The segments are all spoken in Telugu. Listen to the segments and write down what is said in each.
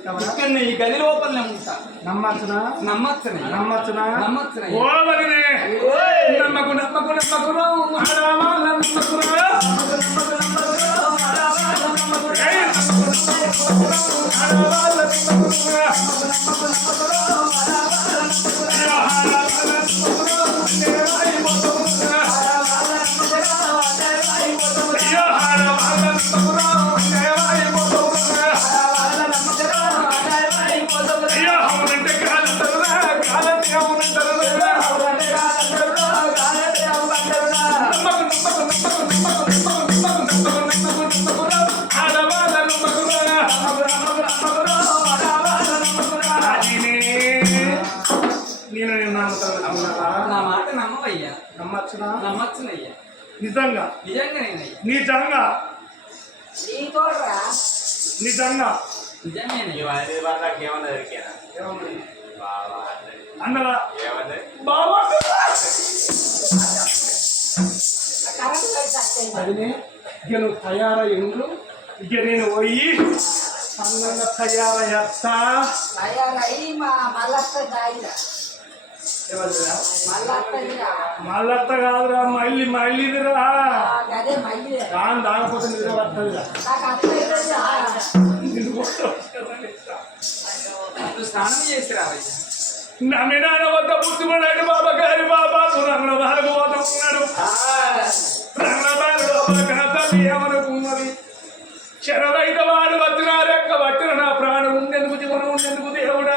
ఉంటావా ఇక్కడ ఈ గది లోపలనే ఉంటా నమ్మచ్చునా? నమ్మచ్చనే. నమ్మచ్చునా? నమ్మచ్చనే. ఓ వదినే నమ్మకు నమ్మకు నమ్మకు ఆడవాళ్ళ నమ్మకురా ఏయ్, ఆడవాళ్ళ నమ్మకురా నచ్చనా నమ్మచ్చునయ్యా నిజంగా. నిజంగా. నిజంగా. నిజంగా అన్నరా బాబా అదే నేను తయారయ్యిండు. ఇక నేను పోయి సన్నగా తయారయ్యా తయారయ్యి మా మళ్ళీ మళ్ళత్త కాదురా మళ్ళీ మళ్ళీ దాని దానికోసం నిద్ర పడుతుందిరా స్నానం చేసిరా వద్ద పుట్టుకున్నాడు బాబా గారి బాబా. రంగుల బాలకు పోతున్నాడు రంగుల బాలు ఏమనుకున్నది? చెరవైత వాడు వచ్చినారెక్క నా ప్రాణం ఉండేందుకు జీవనం ఉండేందుకు దేవుడా?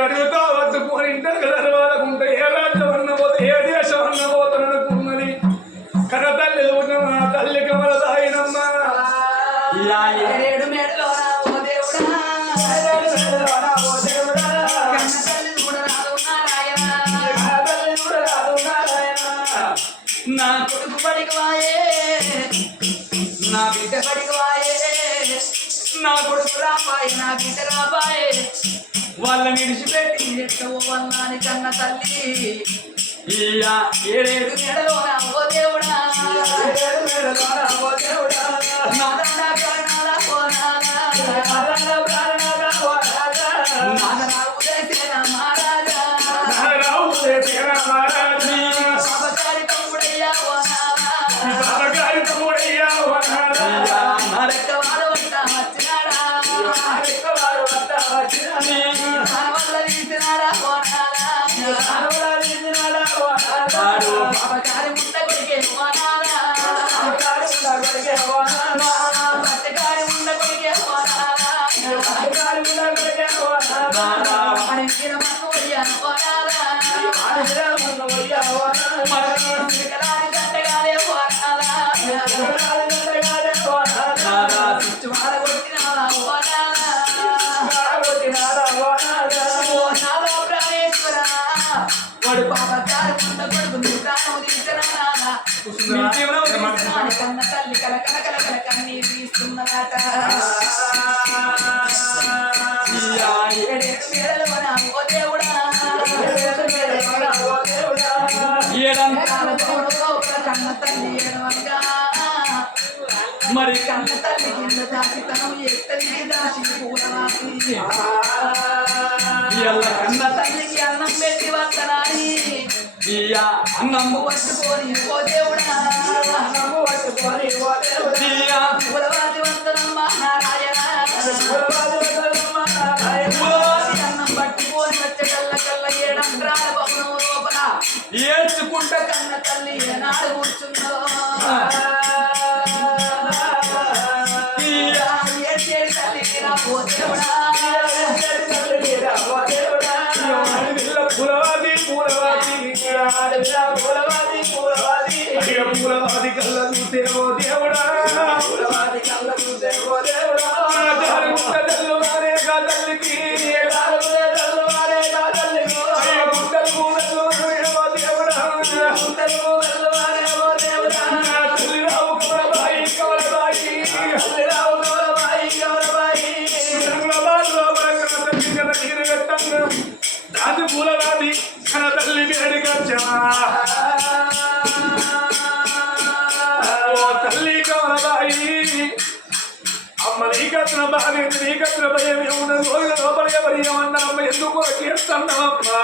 అడుగుతో వద్దుకొని ఇంటర్ కదా వాళ్ళకుంటే ఏ రాజ్యం అన్న పోతే ఏ దేశం అన్న పోతాను అనుకున్నది కన తల్లి ఉన్న తల్లి కమల దాయినమ్మా నా కొడుకు పడికి వాయే నా బిడ్డ పడికి వాయే నా కొడుకు రాబాయే నా బిడ్డ రాబాయే వాళ్ళని విడిచిపెట్టి ఎట్టవు వల్లాని కన్న తల్లి. ఇలా ఏడేడు నెలలో రావో దేవుడా. ఏడేడు నెలలో దేవుడా. మరి కన్న తల్లి కింద దాచితనం ఎత్తనే దాచిన పూలనాది ఎల్ల కన్న తల్లికి అన్నం పెట్టి వస్తనాని ఇయ్యా అన్నం పట్టుకొని ఓ దేవుడా అన్నం పట్టుకొని ఓ దేవుడా Well, దాది పూలవాది కన తల్లి వేడిగా తల్లి కమలబాయి అమ్మ నీకత్న బాధేంది నీకత్న భయం ఏమున్నది రోజుల లోపల ఎవరు ఏమన్నారమ్మ ఎందుకు చేస్తున్నావమ్మా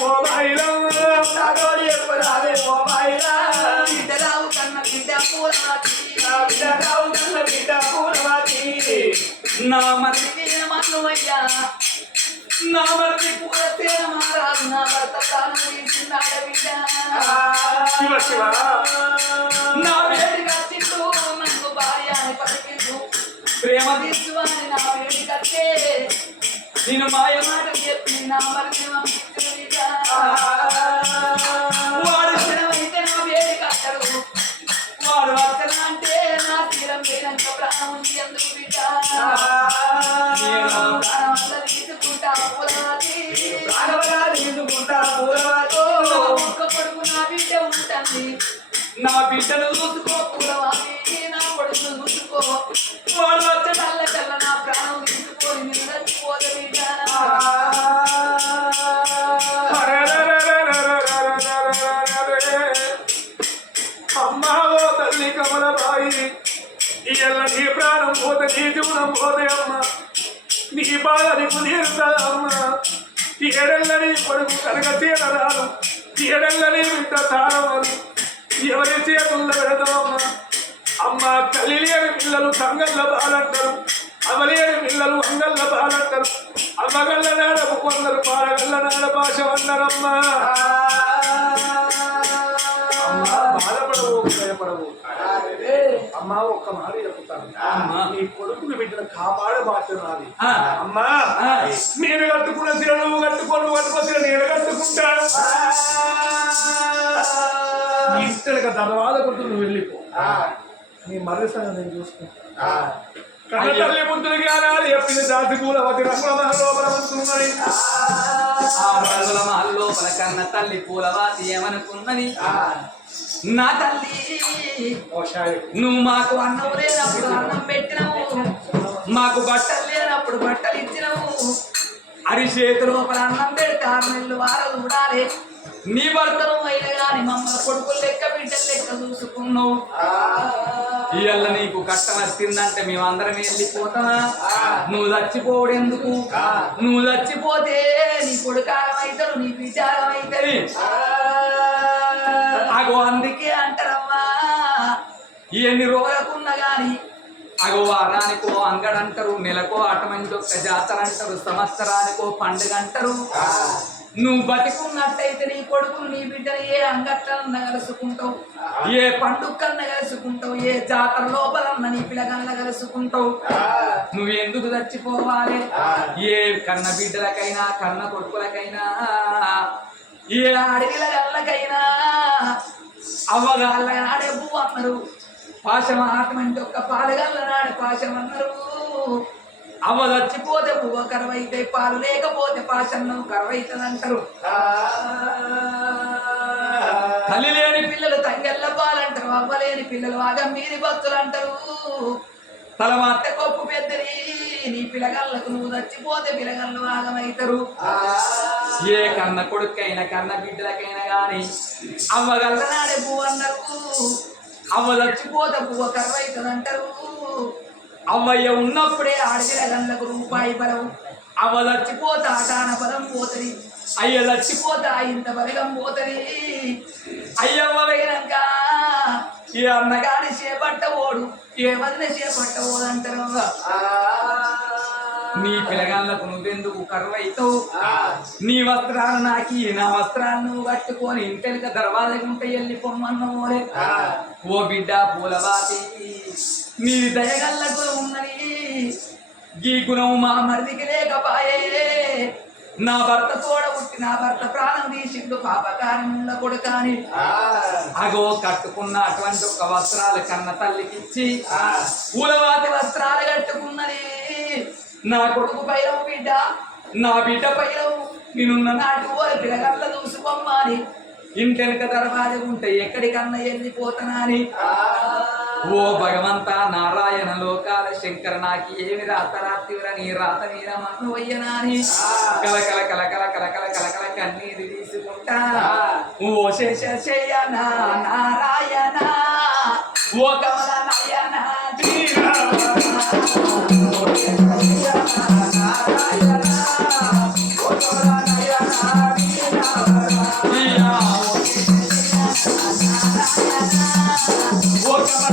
मोबाइला सागोरी अपराधे मोबाइला बिदराव कन्न बिदा पूर्वाती बिदराव कन्न बिदा पूर्वाती नामति मनोया नामति पुरते महाराज नामत कानूरी चिन्नाड़ बिदा शिव शिव नामेरिका चित्तू मनको बारियाने पड़किंदू प्रेम दिस्वाने नामेरिका ते నేను మాయ మాట చెప్పి నా మరణివా ఎందుకు బిడ్డ తీసుకుంటా పూలవాటి తీసుకుంటా పూలవాటి పొడుగు నా బిడ్డ ఉంటుంది నా బిడ్డను చూసుకో పూలవా కనుక తీరరాదు. ఏడెల్ల బిడ్డ తారమని ఎవరి చేతుల్లో పెడతామమ్మా అమ్మ తల్లి లేని పిల్లలు తంగళ్ళ బాలంటారు. అవలేని పిల్లలు అంగళ్ళ బాలంటారు. అమ్మగళ్ళ నాడ కొందరు పారగల్ల నాడ భాష అన్నారమ్మా. కొడుకుని పెట్టిన కాపాడ అమ్మా నేను కట్టుకున్న సిర నువ్వు కట్టుకో నువ్వు నేను కట్టుకుంటా. ఇష్టలక తర్వాత కొడుకు నువ్వు వెళ్ళిపో. నీ మర్రి సంగతి నేను చూసుకుంటా. కన్న తల్లి ముందు జ్ఞానాలు చెప్పింది దాసి పూలవతి రసమహల్లోపలమనుకున్నది ఆ తల్లి పూలవాతి ఏమనుకున్నది? నా తల్లి నువ్వు మాకు అన్నం లేనప్పుడు అన్నం పెట్టినావు. మాకు బట్టలు లేనప్పుడు బట్టలు ఇచ్చినావు. అరి చేతి లోపల అన్నం పెడితే ఆరు నెలలు వారాలు చూడాలి నీ భర్తను అయినా కానీ మమ్మల్ని కొడుకులు లెక్క బిడ్డలు లెక్క చూసుకున్నావు. ఇవాళ నీకు కట్టం వచ్చిందంటే మేమందరం వెళ్ళిపోతామా? నువ్వు చచ్చిపోవడం ఎందుకు? నువ్వు చచ్చిపోతే నీ కొడుకారం అవుతారు నీ బిడ్డారం అవుతుంది అగో అందుకే అంటారమ్మా. ఎన్ని రోజులకున్నా గాని అగో వారానికో అంగడంటారు నెలకో అటమంటి జాతర అంటారు సంవత్సరానికో పండుగ అంటారు నువ్వు బతికున్నట్టయితే నీ కొడుకులు నీ బిడ్డలు ఏ అంగట్లన్న కలుసుకుంటావు ఏ పండుగన్న కలుసుకుంటావు ఏ జాతర లోపలన్న నీ పిల్లగన్న కలుసుకుంటావు. నువ్వు ఎందుకు చచ్చిపోవాలి? ఏ కన్న బిడ్డలకైనా కన్న కొడుకులకైనా ఏ అడవిల గల్లకైనా అవ్వగాళ్ళ నాడే పువ్వు అన్నారు పాశం ఆటమంటే ఒక్క పాలగాళ్ళ నాడే పాశం అన్నారు అవ్వ చచ్చిపోతే పువ్వ కరవైతే పాలు లేకపోతే పాశం కరవైతుంది అంటారు తల్లి లేని పిల్లలు తంగెళ్ళ పాలంటారు అవ్వలేని పిల్లలు మీరి భక్తులు అంటారు తలమాత కొప్పు పెద్దది నీ పిలగళ్ళకు నువ్వు చచ్చిపోతే పిల్లగళ్ళు ఆగమైతారు ఏ కన్న కొడుకైనా కన్న బిడ్డలకైనా కానీ అవ్వగల్ల గల్లనాడే పువ్వు అన్నారు అవ్వ చచ్చిపోతే పువ్వ కర్రైతుంది అంటారు. అవ్వయ్య ఉన్నప్పుడే ఆడపిల్ల గంటలకు రూపాయి బలం అవ్వ చచ్చిపోతే ఆటాన బలం పోతుంది. అయ్య చచ్చిపోతే ఇంత బలగం పోతుంది. అయ్యవ్వ పోయినాక ఏ అన్నగాని చేపట్టబోడు ఏ వదిన చేపట్టబోడు అంటారు నీ పిల్లగాళ్ళకు నువ్వెందుకు కరువైతావు? నీ వస్త్రాలు నాకి నా వస్త్రాలు నువ్వు కట్టుకొని ఇంటెనక దర్వాజకు ఉంటే వెళ్ళి పొమ్మన్నమోలే ఓ బిడ్డ పూలబాతి నీది దయగల్ల గుణం ఉన్నది. ఈ గుణం మా మరిదికి లేకపాయే. నా భర్త తోడ పుట్టి నా భర్త ప్రాణం తీసిండు పాపకారం ఉండకూడదు కానీ అగో కట్టుకున్న అటువంటి ఒక వస్త్రాలు కన్న తల్లికి ఇచ్చి పూలవాతి వస్త్రాలు కట్టుకున్నది. నా కొడుకు పైలవు బిడ్డ నా బిడ్డ పైలవు నేనున్న నాటి వారి పిల్లగల్ల చూసుకోమ్మా అని. ఇంటెనక దర్వాజ ఉంటే ఎక్కడికన్నా వెళ్ళిపోతానా అని. ఓ భగవంత నారాయణ లోకాల శంకర నాకు ఏమి రాత రాత్రి నీ రాత నీరమన్ను వయ్యనాని కల కల కల కల కలకల కలకల కలకల కలకల కన్నీరు తీసుకుంటా. ఓ శేష నారాయణ. ఓ కమల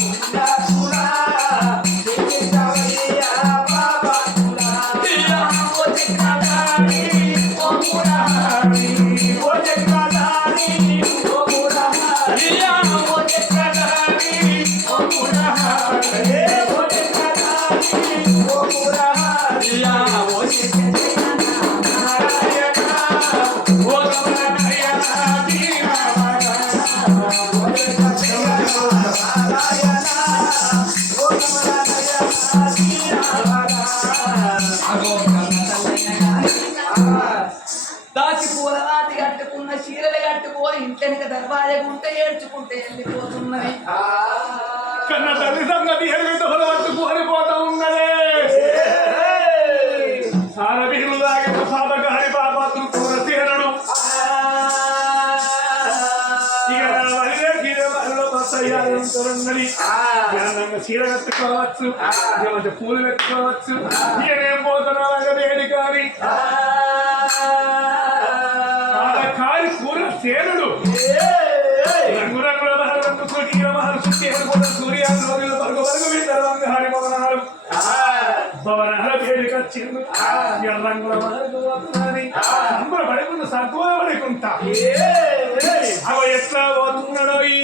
Thank you. దర్వాజకుంటే ఏడ్చుకుంటే వెళ్ళిపోతున్నది. కన్న తల్లి సంగతి ఎరుగైతే కోరిపోతా ఉన్నదే. సారవీరులు లాగే సాధక హరి బాబాతులు కూర తీరడు ఇక నా వదిలే గీరే వాళ్ళలో బస్ అయ్యారంటున్నది చీర కట్టుకోవచ్చు పూలు పెట్టుకోవచ్చు ఇక నేను పోతున్నా వేడి కానీ కారి కూర సేనుడు రంగురంగుల రంగు సూటికి మహర్షి చేరుకున్న సూర్యాలు రోజులు పరుగు పరుగు వింటారు రంగు హరి భవనాలు. భవనాల వేడిక చిన్ను ఎర్రంగుల పడుకున్న పడుకుంటా. అవ ఎట్లా పోతున్నాడో ఈ